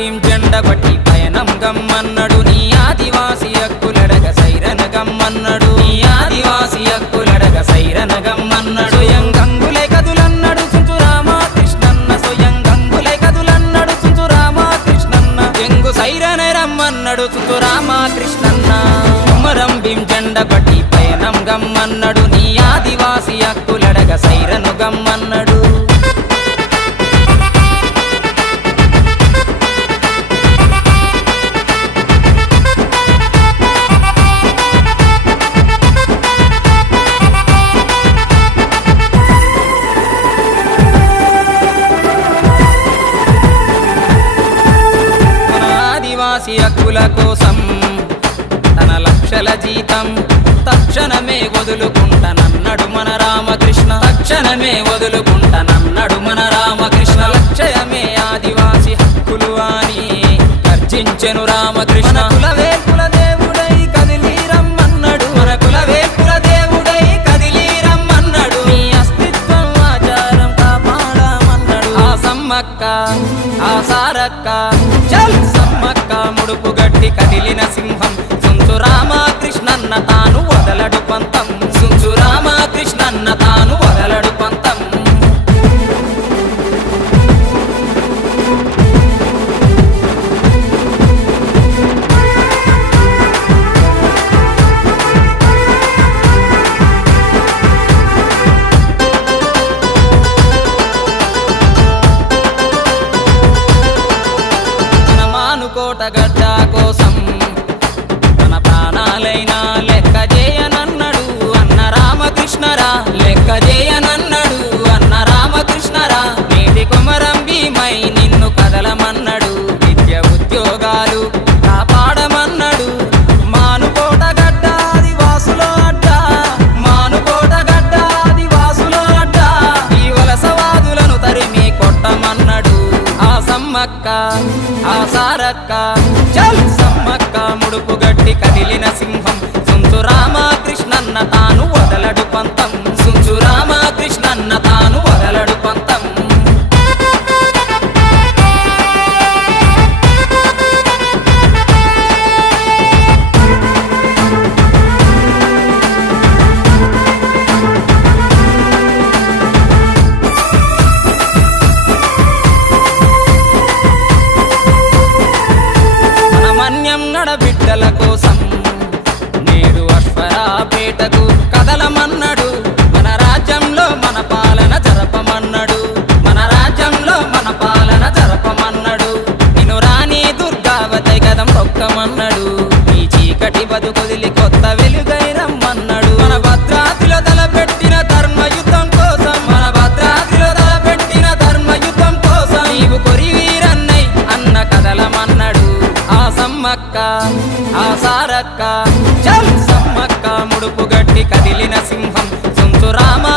భీం జెండ బట్టి పయనం గమ్మన్నడు. నీ ఆదివాసి హక్కులడగ సైరన గమ్మన్నడు. నీ ఆదివాసి హక్కులడగ సైరన గమ్మన్నడు. స్వయం గంగులే కదులన్నడు సుంచు రామకృష్ణన్న. స్వయం గంగులే కదులన్నడు సుంచు రామకృష్ణన్న. ఎంగు సైరన రమ్మన్నడు సుంచు రామకృష్ణన్న. సుమరం భీం జెండ బట్టి పయనం గమ్మన్నడు. నీ ఆదివాసి ఆదివాసి హక్కుల కోసం తన లక్షల జీతం తక్షణమే వదులుకుంటానన్నాడు మన రామకృష్ణ. తక్షణమే వదులుకుంటానన్నాడు మన రామకృష్ణ. లక్ష్యమే ఆదివాసి హక్కులు అని గర్జించెను రామకృష్ణ. కులవే కుల దేవుడై కదిలి రమ్మన్నాడు మన కులవే కుల దేవుడై కదిలి రమ్మన్నాడు నీ అస్తిత్వం ఆచారం కాపాడమన్నాడు. ఆ సమ్మక్క ఆ సారక్క కదిలిన సింహం. సుంచు రామకృష్ణన్న తాను వదలడు పంతం. సుంచు రామకృష్ణన్న తాను వదలడు పంతం. తన కోసం ప్రాణాలైనా లెక్క చేయనన్నాడు అన్న రామకృష్ణరా. లెక్క చేయనన్నాడు అన్న రామకృష్ణరా. నేటి కుమరం భీమై నిన్ను కదలమన్నాడు. విద్య ఉద్యోగాలు కాపాడమన్నాడు. మానుకోట గడ్డ ఆదివాసులో అడ్డ. మానుకోట గడ్డ ఆదివాసులో అడ్డ. ఈ వలసవాదులను తరిమి కొట్టమన్నాడు. ఆ సమ్మక్క ఆ సారక్క చల్ సమ్మక్క ముడుపుగా పట్టుకొని కదిలిన సింహం. సుంచు రామకృష్ణన్న తాను వదలడు పంతం. సుంచు రామకృష్ణన్న తాను వదలడు పంతం. నడవి బిడ్డల కోసం నేడు అశ్వరా అశ్వరాపేటకు సమ్మక్క ఆ సారక్క. చల్ సమ్మక్క ముడుపు గట్టి కదిలిన సింహం. సుంతురామా